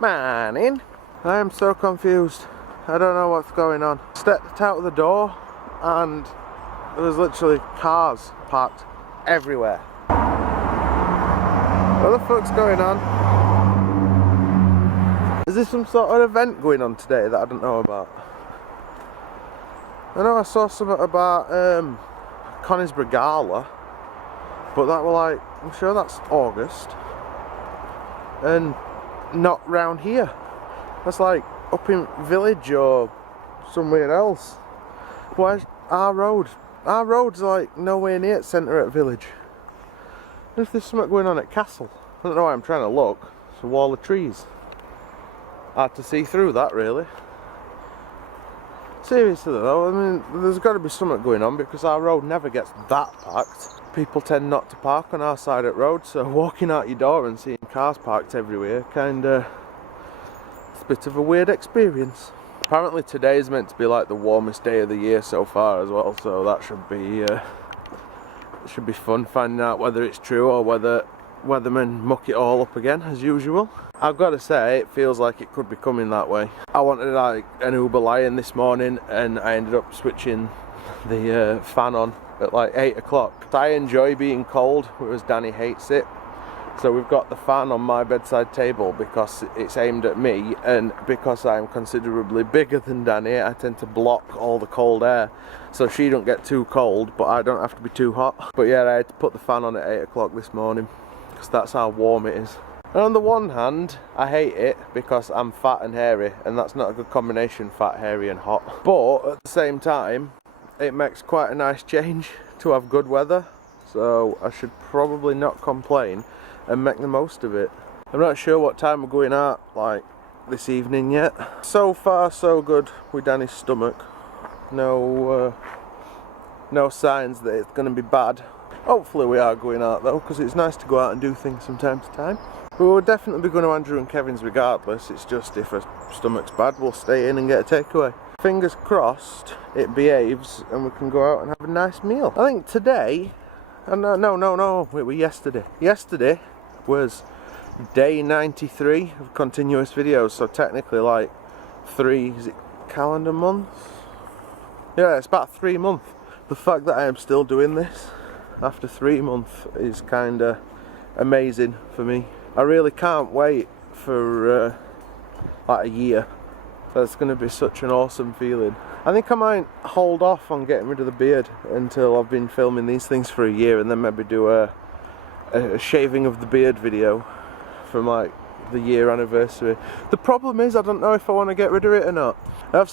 Morning. I am so confused. I don't know what's going on. Stepped out of the door and there was literally cars parked everywhere. What the fuck's going on? Is there some sort of event going on today that I don't know about? I know I saw something about Conisbrough Gala, but that were like, I'm sure that's August, and not round here. That's like up in village or somewhere else. Why our road's like nowhere near centre at village. If there's something going on at Castle, I don't know why I'm trying to look. It's a wall of trees. Hard to see through that really. Seriously though, I mean, there's got to be something going on because our road never gets that packed. People tend not to park on our side of the road, so walking out your door and seeing cars parked everywhere, kinda, it's a bit of a weird experience. Apparently today is meant to be like the warmest day of the year so far as well, so that should be fun finding out whether it's true or whether weathermen muck it all up again as usual. I've got to say, it feels like it could be coming that way. I wanted like an Uber Lion this morning and I ended up switching the fan on at like 8 o'clock. I enjoy being cold, whereas Danny hates it. So we've got the fan on my bedside table because it's aimed at me, and because I'm considerably bigger than Danny, I tend to block all the cold air. So she don't get too cold, but I don't have to be too hot. But yeah, I had to put the fan on at 8 o'clock this morning because that's how warm it is. And on the one hand, I hate it because I'm fat and hairy, and that's not a good combination, fat, hairy and hot. But at the same time, it makes quite a nice change to have good weather, so I should probably not complain and make the most of it. I'm not sure what time we're going out like this evening yet. So far so good with Danny's stomach. No signs that it's going to be bad. Hopefully we are going out though, because it's nice to go out and do things from time to time. But we'll definitely be going to Andrew and Kevin's regardless. It's just if her stomach's bad, we'll stay in and get a takeaway. Fingers crossed it behaves and we can go out and have a nice meal. I think today, no, it was yesterday. Yesterday was day 93 of continuous videos, so technically like 3, is it calendar months? Yeah, it's about 3 months. The fact that I am still doing this after 3 months is kinda amazing for me. I really can't wait for like a year. That's going to be such an awesome feeling. I think I might hold off on getting rid of the beard until I've been filming these things for a year, and then maybe do a shaving of the beard video from like the year anniversary. The problem is I don't know if I want to get rid of it or not. I've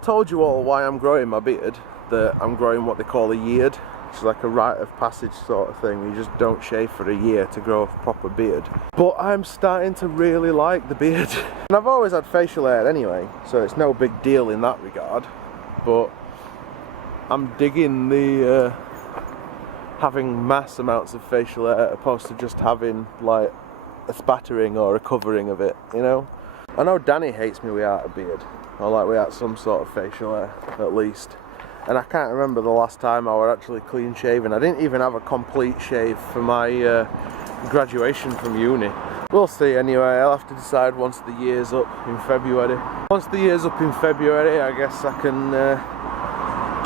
told you all why I'm growing my beard, that I'm growing what they call a yeard. It's like a rite of passage sort of thing. You just don't shave for a year to grow a proper beard. But I'm starting to really like the beard. And I've always had facial hair anyway, so it's no big deal in that regard. But I'm digging the having mass amounts of facial hair opposed to just having like a spattering or a covering of it, you know? I know Danny hates me without a beard, or like without some sort of facial hair at least. And I can't remember the last time I were actually clean shaven. I didn't even have a complete shave for my graduation from uni. We'll see anyway. I'll have to decide once the year's up in February. Once the year's up in February, I guess I can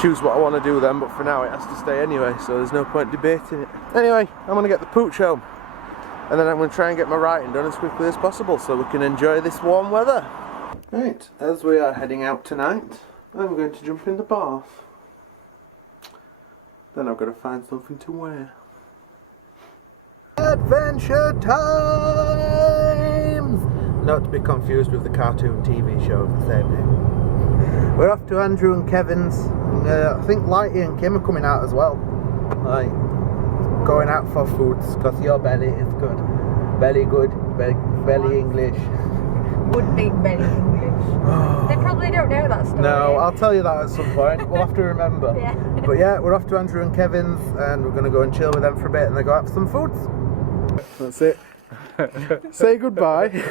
choose what I want to do then, but for now it has to stay anyway, so there's no point debating it. Anyway, I'm going to get the pooch home, and then I'm going to try and get my writing done as quickly as possible so we can enjoy this warm weather. Right, as we are heading out tonight, I'm going to jump in the bath. Then I've got to find something to wear. Adventure times! Not to be confused with the cartoon TV show of the same name. We're off to Andrew and Kevin's. And, I think Lighty and Kim are coming out as well. Like, going out for foods, because your belly is good. Belly good, belly English. Would be belly English. They probably don't know that story. No, I'll tell you that at some point. We'll have to remember. Yeah. But yeah, we're off to Andrew and Kevin's and we're going to go and chill with them for a bit and then go out for some foods. That's it. Say goodbye.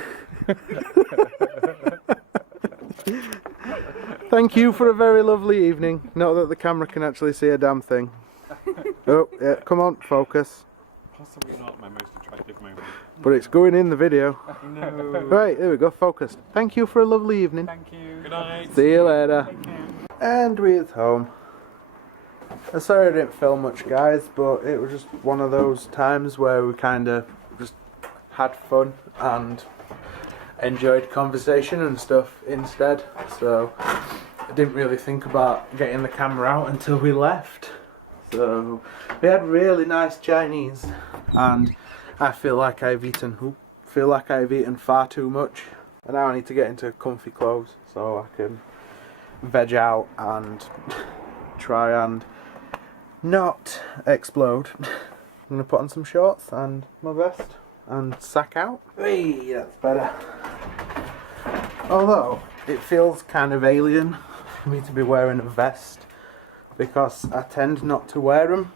Thank you for a very lovely evening. Not that the camera can actually see a damn thing. Oh, yeah, come on, focus. Possibly not my most attractive moment. But it's going in the video. No. Right, there we go, focused. Thank you for a lovely evening. Thank you. Good night. See you later. Take care. And we're home. I'm sorry I didn't film much, guys, but it was just one of those times where we kind of just had fun and enjoyed conversation and stuff instead. So I didn't really think about getting the camera out until we left. So we had really nice Chinese, and I feel like I've eaten far too much, and now I need to get into comfy clothes so I can veg out and try and not explode. I'm gonna put on some shorts and my vest and sack out. Hey, that's better. Although it feels kind of alien for me to be wearing a vest, because I tend not to wear them.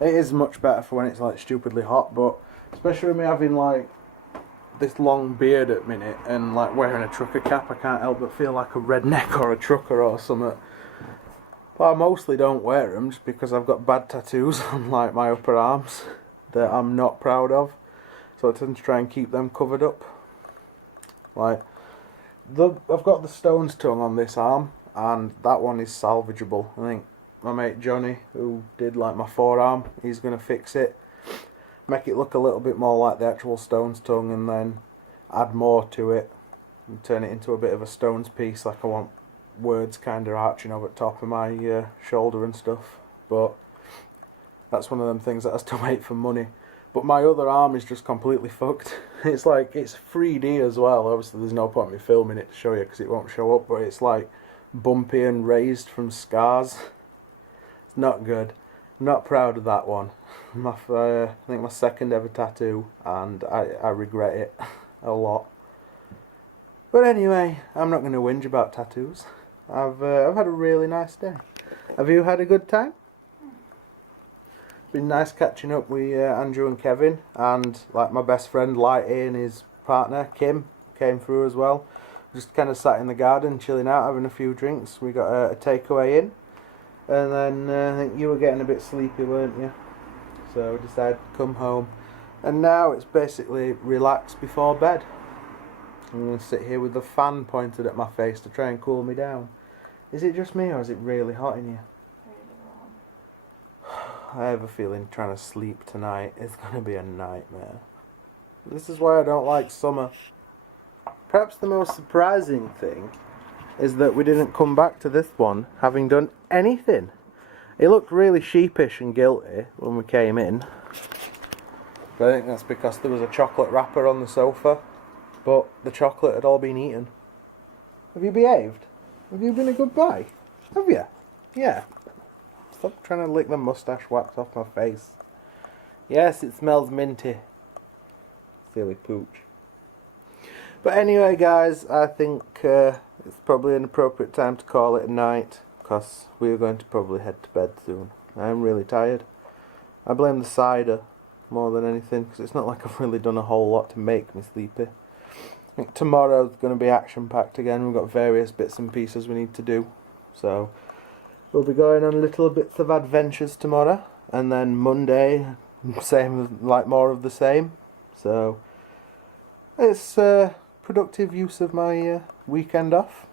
It is much better for when it's like stupidly hot, but especially with me having like this long beard at minute and like wearing a trucker cap, I can't help but feel like a redneck or a trucker or something. But I mostly don't wear them just because I've got bad tattoos on like my upper arms that I'm not proud of, so I tend to try and keep them covered up. Like I've got the stone's tongue on this arm, and that one is salvageable. I think my mate Johnny, who did like my forearm, he's going to fix it, make it look a little bit more like the actual stone's tongue, and then add more to it and turn it into a bit of a stone's piece. Like I want words kind of arching over the top of my shoulder and stuff, but that's one of them things that has to wait for money. But my other arm is just completely fucked. It's like, it's 3D as well. Obviously there's no point in me filming it to show you because it won't show up, but it's like bumpy and raised from scars. It's not good. I'm not proud of that one. I think my second ever tattoo, and I regret it a lot. But anyway, I'm not going to whinge about tattoos. I've had a really nice day. Have you had a good time? Been nice catching up with Andrew and Kevin, and like my best friend Lighty and his partner Kim came through as well. Just kind of sat in the garden chilling out, having a few drinks. We got a takeaway in, and then I think you were getting a bit sleepy, weren't you? So we decided to come home, and now it's basically relax before bed. I'm going to sit here with the fan pointed at my face to try and cool me down. Is it just me, or is it really hot in here? I have a feeling trying to sleep tonight is going to be a nightmare. This is why I don't like summer. Perhaps the most surprising thing is that we didn't come back to this one having done anything. It looked really sheepish and guilty when we came in, but I think that's because there was a chocolate wrapper on the sofa, but the chocolate had all been eaten. Have you behaved? Have you been a good boy? Have you? Yeah. Stop trying to lick the moustache wax off my face. Yes, it smells minty. Silly pooch. But anyway, guys, I think it's probably an appropriate time to call it a night, because we're going to probably head to bed soon. I'm really tired. I blame the cider more than anything, because it's not like I've really done a whole lot to make me sleepy. I think tomorrow's going to be action-packed again. We've got various bits and pieces we need to do. So we'll be going on little bits of adventures tomorrow, and then Monday, same, like more of the same. So it's productive use of my weekend off.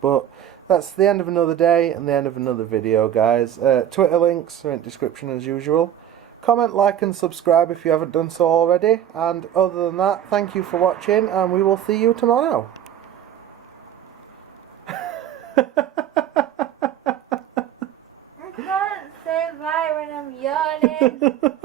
But that's the end of another day and the end of another video, guys. Twitter links are in the description as usual. Comment, like and subscribe if you haven't done so already. And other than that, thank you for watching, and we will see you tomorrow. I can't say bye when I'm yawning.